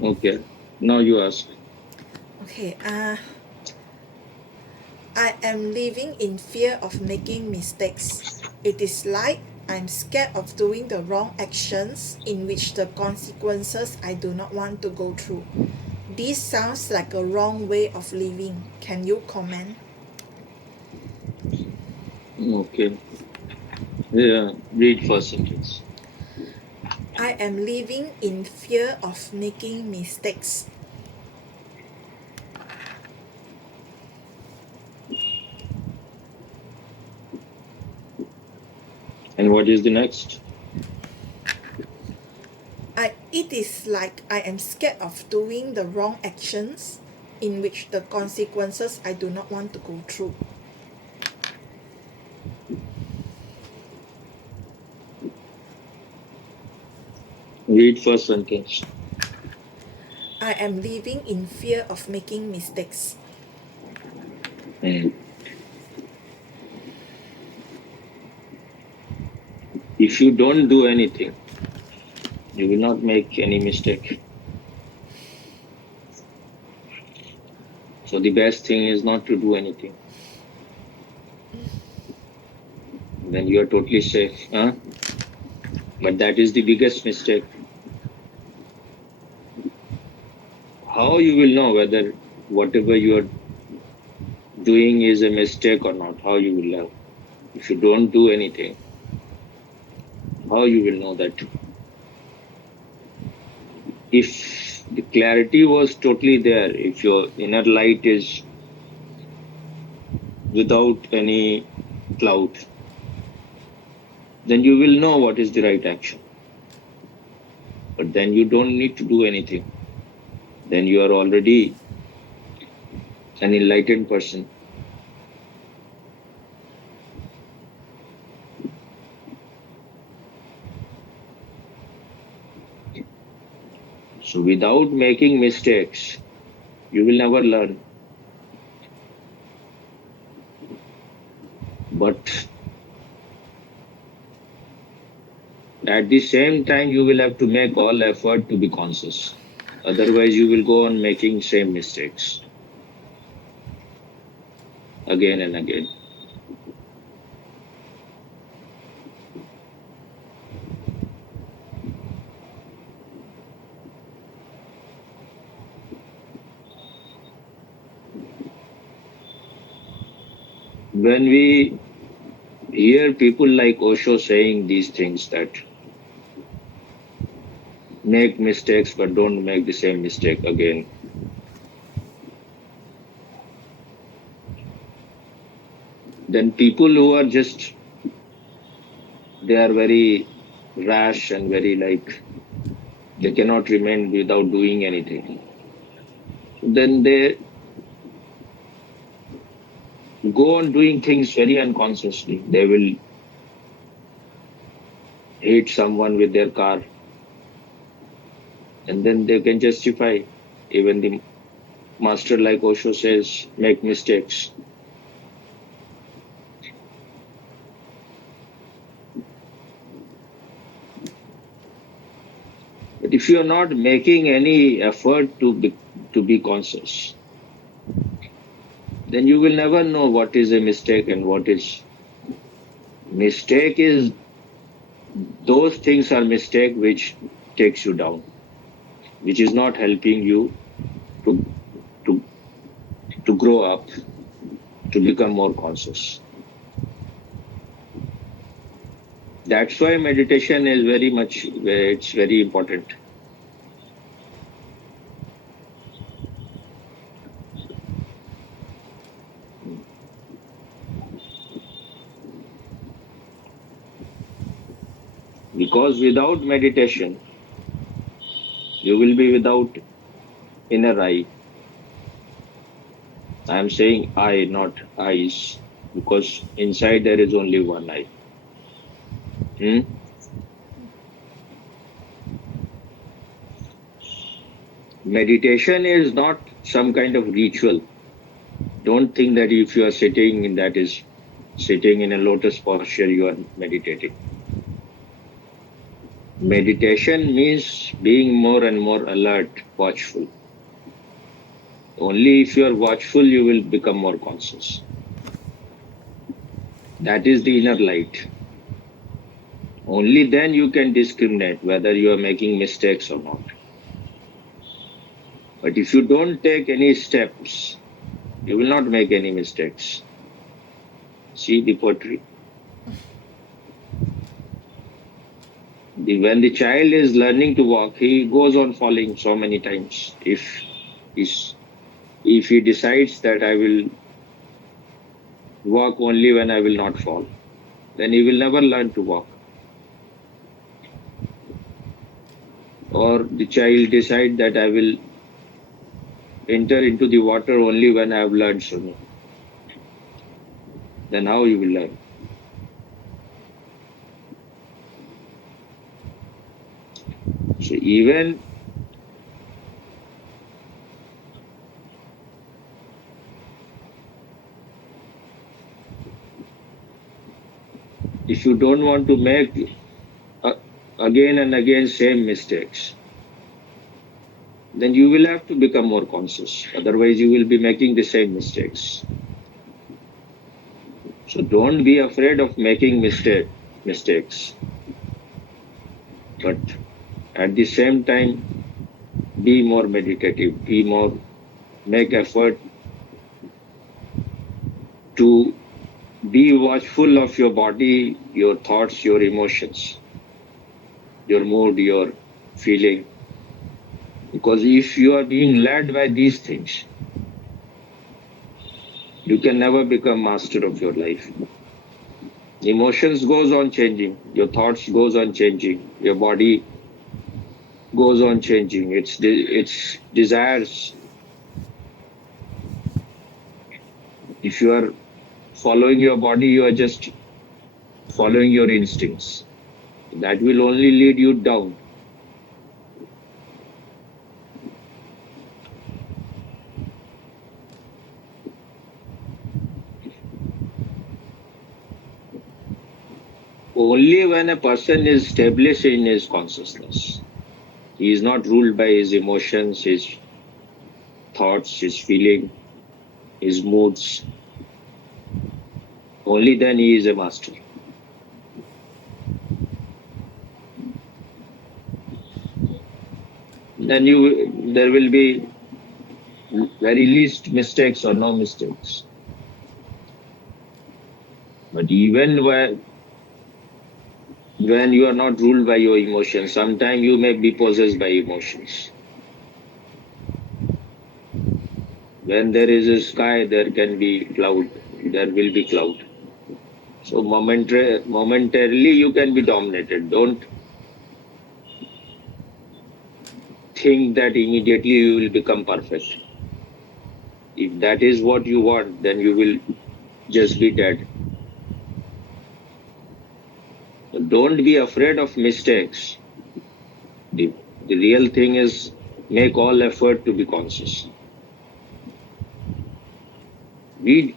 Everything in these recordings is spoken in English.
Okay. Now you ask. Okay, I am living in fear of making mistakes. It is like I'm scared of doing the wrong actions in which the consequences I do not want to go through. This sounds like a wrong way of living. Can you comment? Okay. Yeah. Read first sentence. I am living in fear of making mistakes. And what is the next? It is like I am scared of doing the wrong actions in which the consequences I do not want to go through. Read first sentence. I am living in fear of making mistakes. Hmm. If you don't do anything, you will not make any mistake. So the best thing is not to do anything. Then you are totally safe. Huh? But that is the biggest mistake. How you will know whether whatever you are doing is a mistake or not? How you will know? If you don't do anything, how you will know that? If the clarity was totally there, if your inner light is without any cloud, then you will know what is the right action. But then you don't need to do anything. Then you are already an enlightened person. So without making mistakes, you will never learn. But at the same time, you will have to make all effort to be conscious. Otherwise, you will go on making same mistakes again and again. When we hear people like Osho saying these things that make mistakes but don't make the same mistake again, then people who are just they are very rash and very like they cannot remain without doing anything. Then they go on doing things very unconsciously. They will hit someone with their car and then they can justify. Even the master like Osho says, make mistakes. But if you are not making any effort to be conscious, then you will never know what is a mistake and what is mistake is those things are mistake which takes you down, which is not helping you to to to grow up, to become more conscious. That's why meditation is very much it's very important because without meditation you will be without inner eye. I am saying eye, not eyes, because inside there is only one eye. Hmm? Meditation is not some kind of ritual. Don't think that if you are sitting in that is sitting in a lotus posture, you are meditating. Meditation means being more and more alert, watchful. Only if you are watchful, you will become more conscious. That is the inner light. Only then you can discriminate whether you are making mistakes or not. But if you don't take any steps, you will not make any mistakes. See the poetry. When the child is learning to walk, he goes on falling so many times. If he decides that I will walk only when I will not fall, then he will never learn to walk. Or the child decide that I will enter into the water only when I have learned swimming. Then how you will learn? So even if you don't want to make again and again same mistakes, then you will have to become more conscious. Otherwise, you will be making the same mistakes. So don't be afraid of making mistakes. But at the same time, be more meditative, make effort to be watchful of your body, your thoughts, your emotions, your mood, your feeling. Because if you are being led by these things, you can never become master of your life. Emotions goes on changing, your thoughts goes on changing, your body goes on changing, its desires. If you are following your body, you are just following your instincts. That will only lead you down. Only when a person is established in his consciousness, he is not ruled by his emotions, his thoughts, his feeling, his moods. Only then he is a master. Then there will be very least mistakes or no mistakes. But even when you are not ruled by your emotions, sometimes you may be possessed by emotions. When there is a sky, there can be cloud. There will be cloud. So momentarily you can be dominated. Don't think that immediately you will become perfect. If that is what you want, then you will just be dead. So don't be afraid of mistakes. The real thing is make all effort to be conscious. We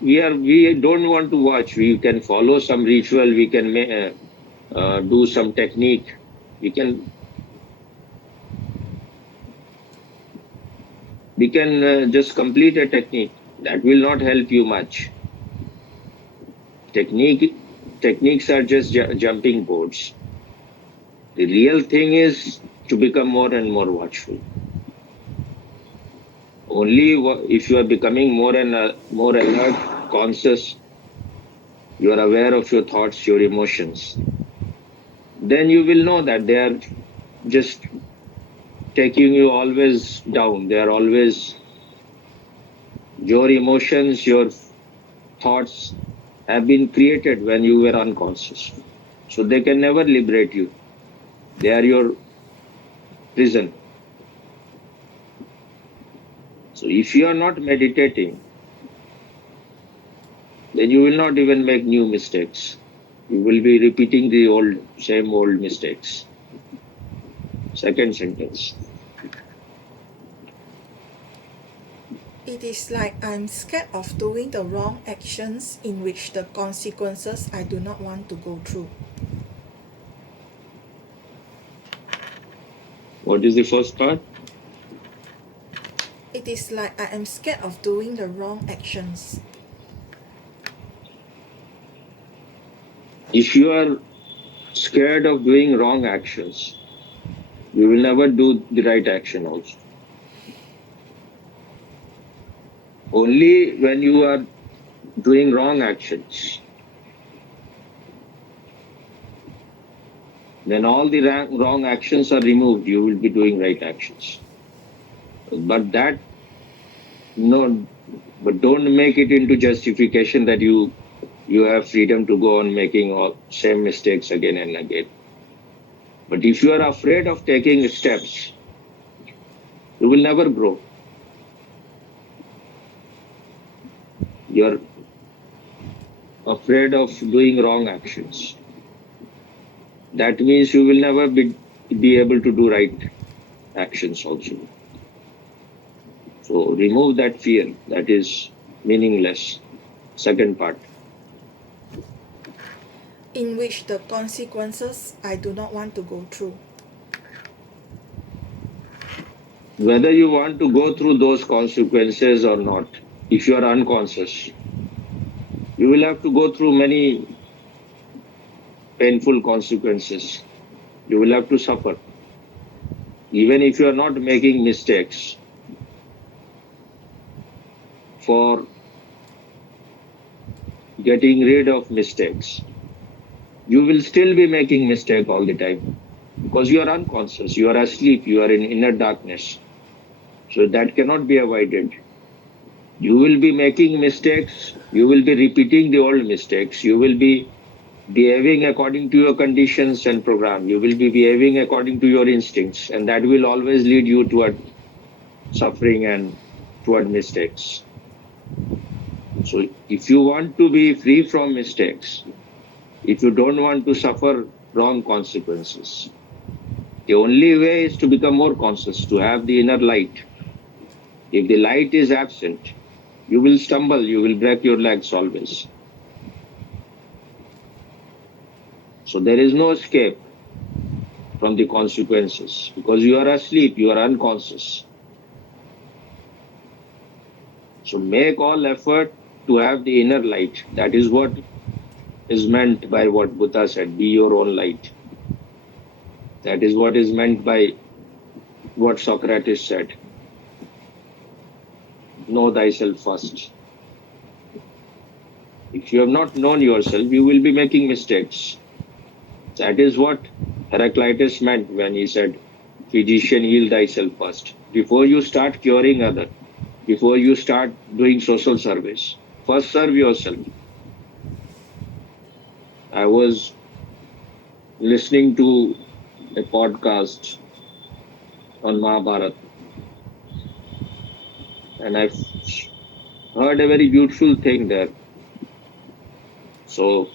don't want to watch. We can follow some ritual. We can do some technique. We can just complete a technique. That will not help you much. Techniques are just jumping boards. The real thing is to become more and more watchful. Only if you are becoming more alert, conscious, you are aware of your thoughts, your emotions, then you will know that they are just taking you always down. They are always, your emotions, your thoughts have been created when you were unconscious. So they can never liberate you. They are your prison. So if you are not meditating, then you will not even make new mistakes. You will be repeating the same old mistakes. Second sentence. It is like I'm scared of doing the wrong actions in which the consequences I do not want to go through. What is the first part? It is like I am scared of doing the wrong actions. If you are scared of doing wrong actions, you will never do the right action also. Only when you are doing wrong actions, then all the wrong actions are removed, you will be doing right actions. But that, no, but don't make it into justification that you have freedom to go on making all same mistakes again and again. But if you are afraid of taking steps, you will never grow. You're afraid of doing wrong actions. That means you will never be able to do right actions also. So remove that fear. That is meaningless. Second part. In which the consequences I do not want to go through. Whether you want to go through those consequences or not, if you are unconscious, you will have to go through many painful consequences. You will have to suffer. Even if you are not making mistakes, for getting rid of mistakes, you will still be making mistake all the time because you are unconscious, you are asleep, you are in inner darkness. So that cannot be avoided. You will be making mistakes, you will be repeating the old mistakes, you will be behaving according to your conditions and program, you will be behaving according to your instincts, and that will always lead you toward suffering and toward mistakes. So if you want to be free from mistakes, if you don't want to suffer wrong consequences, the only way is to become more conscious, to have the inner light. If the light is absent, you will stumble, you will break your legs always. So there is no escape from the consequences because you are asleep, you are unconscious. So make all effort to have the inner light. That is what is meant by what Buddha said, be your own light. That is what is meant by what Socrates said. Know thyself first. If you have not known yourself, you will be making mistakes. That is what Heraclitus meant when he said, physician, heal thyself first. Before you start curing others, before you start doing social service, first serve yourself. I was listening to a podcast on Mahabharata, and I heard a very beautiful thing there. So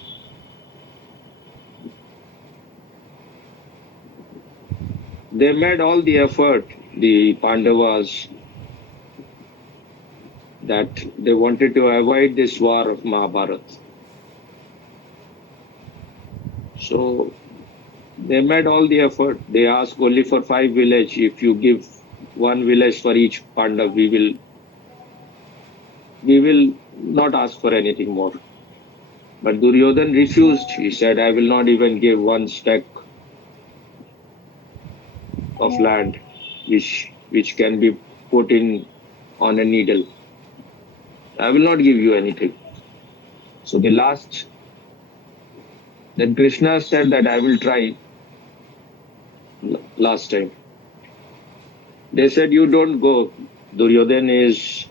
they made all the effort, the Pandavas, that they wanted to avoid this war of Mahabharata. So they made all the effort. They asked only for 5 villages. If you give 1 village for each Pandav, we will not ask for anything more. But Duryodhan refused. He said, I will not even give 1 speck of land which can be put in on a needle. I will not give you anything. So then Krishna said that I will try last time. They said, you don't go. Duryodhan is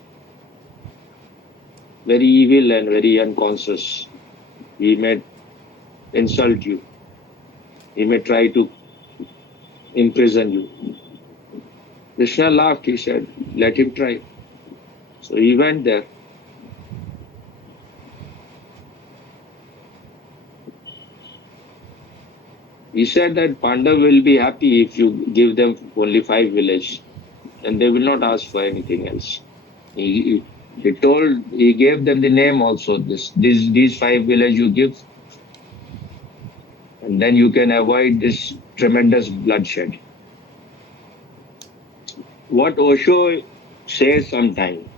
very evil and very unconscious. He may insult you. He may try to imprison you. Krishna laughed. He said, let him try. So he went there. He said that Pandav will be happy if you give them only 5 villages, and they will not ask for anything else. He gave them the name also. These 5 villages you give, and then you can avoid this tremendous bloodshed. What Osho says sometimes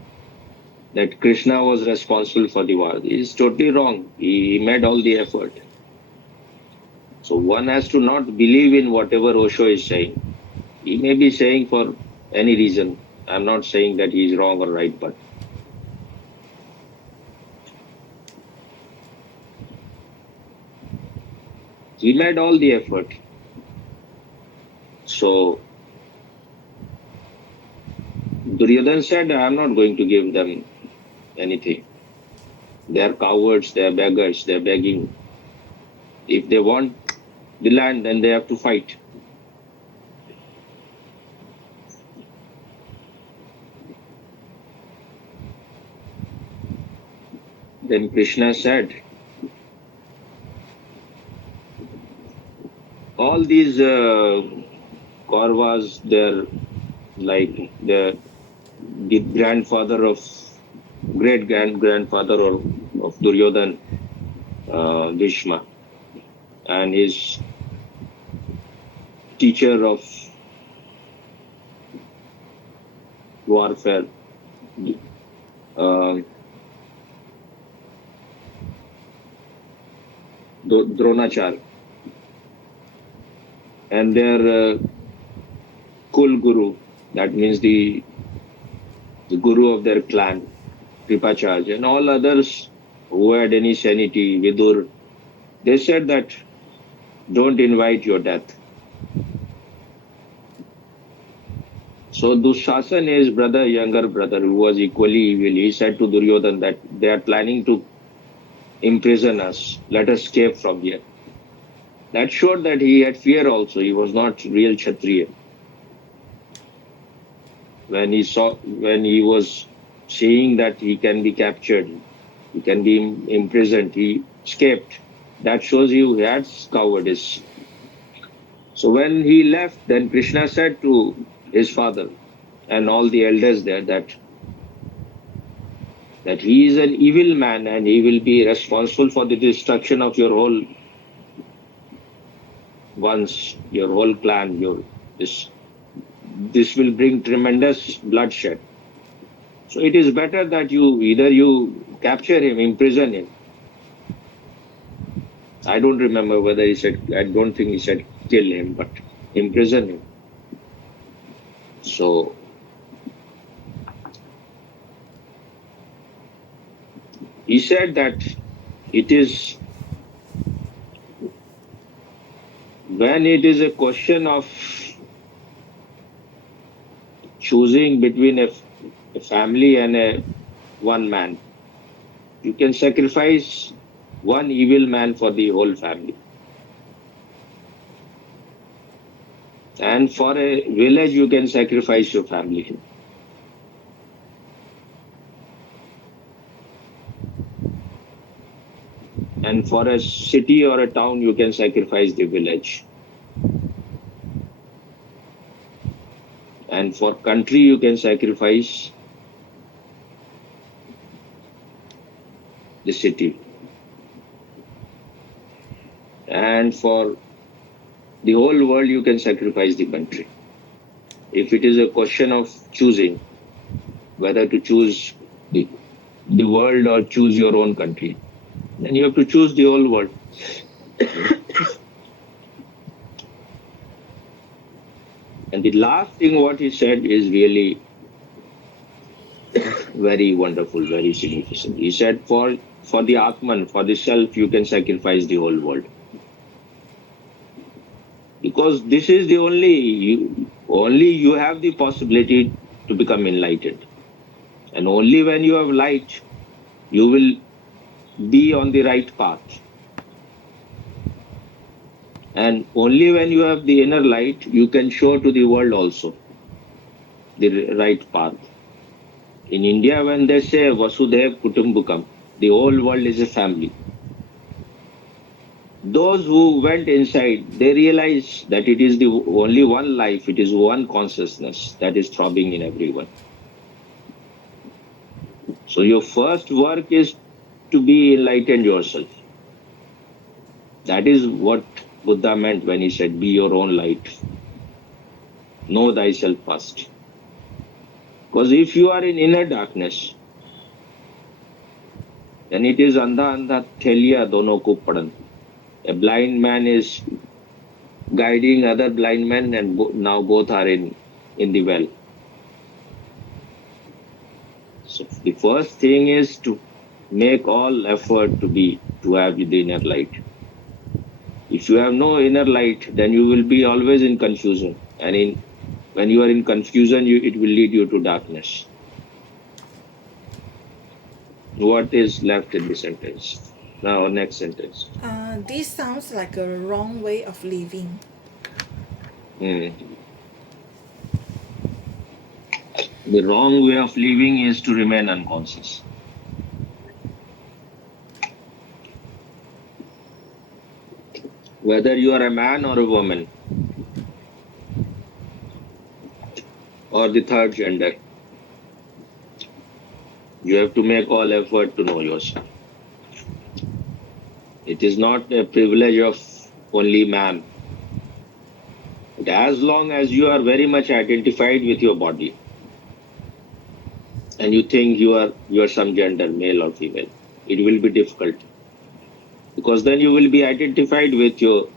that Krishna was responsible for the war is totally wrong. He made all the effort. So one has to not believe in whatever Osho is saying. He may be saying for any reason. I'm not saying that he is wrong or right, but he made all the effort. So Duryodhan said, I'm not going to give them anything. They are cowards, they are beggars, they are begging. If they want the land, then they have to fight. Then Krishna said, all these Kauravas, they're like the grandfather of great grandfather of Duryodhan, Bhishma, and his teacher of warfare, uh, Dronachar, and their Kul Guru, that means the guru of their clan, Kripacharya, and all others who had any sanity, Vidur, they said that don't invite your death. So Dushasan, his brother, younger brother, who was equally evil, he said to Duryodhan that they are planning to imprison us. Let us escape from here. That showed that he had fear also. He was not real Kshatriya. When he was seeing that he can be captured, he can be imprisoned, he escaped. That shows you he had cowardice. So when he left, then Krishna said to his father and all the elders there that he is an evil man and he will be responsible for the destruction of your whole clan, this will bring tremendous bloodshed. So it is better that you capture him, imprison him. I don't remember whether he said, I don't think he said kill him, but imprison him. So he said that it is when it is a question of choosing between a family and one man, you can sacrifice one evil man for the whole family. And for a village, you can sacrifice your family. And for a city or a town, you can sacrifice the village. And for country, you can sacrifice the city. And for the whole world, you can sacrifice the country. If it is a question of choosing whether to choose the world or choose your own country, then you have to choose the whole world. And the last thing what he said is really very wonderful, very significant. He said, for the Atman, for the self, you can sacrifice the whole world. Because this is the only you have the possibility to become enlightened. And only when you have light, you will be on the right path. And only when you have the inner light, you can show to the world also the right path. In India, when they say Vasudhaiv Kutumbakam, the whole world is a family. Those who went inside, they realized that it is the only one life, it is one consciousness that is throbbing in everyone. So your first work is to be enlightened yourself. That is what Buddha meant when he said, be your own light. Know thyself first. Because if you are in inner darkness, then it is andha andha theliya dono ko padan. A blind man is guiding other blind men, and now both are in the well. So the first thing is to make all effort to have the inner light. If you have no inner light, then you will be always in confusion, and when you are in confusion, it will lead you to darkness. What is left in the sentence? Now, next sentence. This sounds like a wrong way of living. The wrong way of living is to remain unconscious. Whether you are a man or a woman, or the third gender, you have to make all effort to know yourself. It is not a privilege of only man. But as long as you are very much identified with your body, and you think you are some gender, male or female, it will be difficult, because then you will be identified with your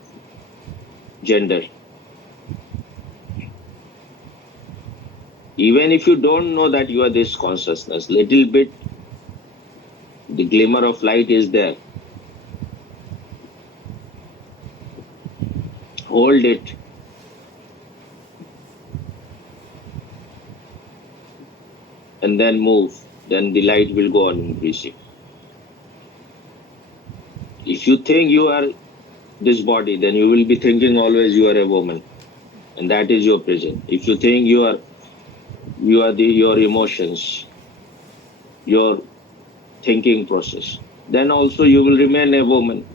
gender. Even if you don't know that you are this consciousness, little bit the glimmer of light is there. Hold it. And then move. Then the light will go on increasing. If you think you are this body, then you will be thinking always you are a woman, and that is your prison. If you think you are your emotions, your thinking process, then also you will remain a woman,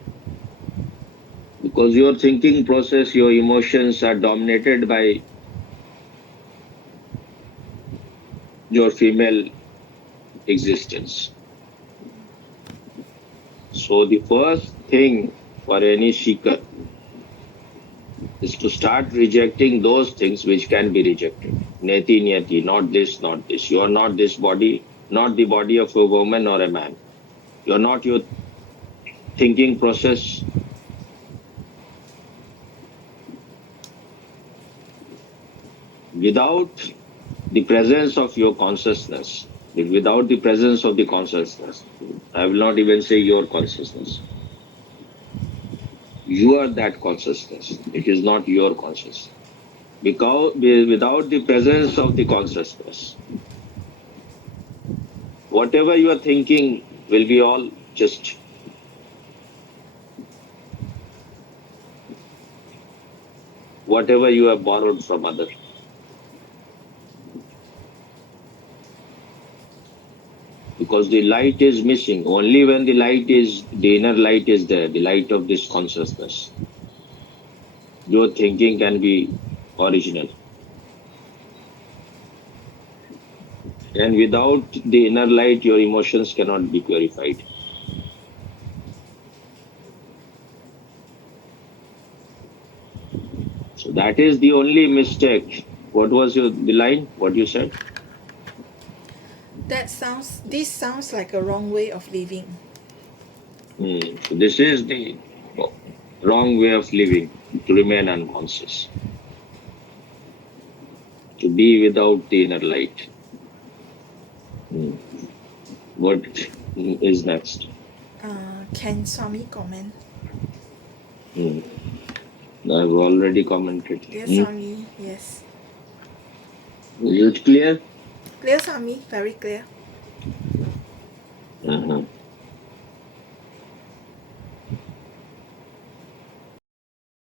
because your thinking process, your emotions are dominated by your female existence. So the first thing for any seeker is to start rejecting those things which can be rejected. Neti neti, not this, not this. You are not this body, not the body of a woman or a man. You are not your thinking process. Without the presence of your consciousness, without the presence of the consciousness, I will not even say your consciousness. You are that consciousness. It is not your consciousness. Because without the presence of the consciousness, whatever you are thinking will be all just whatever you have borrowed from others. Because the light is missing. Only when the inner light is there, the light of this consciousness, your thinking can be original. And without the inner light, your emotions cannot be purified. So that is the only mistake. What was the line? What you said? This sounds like a wrong way of living. So this is the wrong way of living, to remain unconscious, to be without the inner light. What is next? Can Swami comment? I've already commented. Yes, Swami, yes. Is it clear? Clear, Swami, very clear.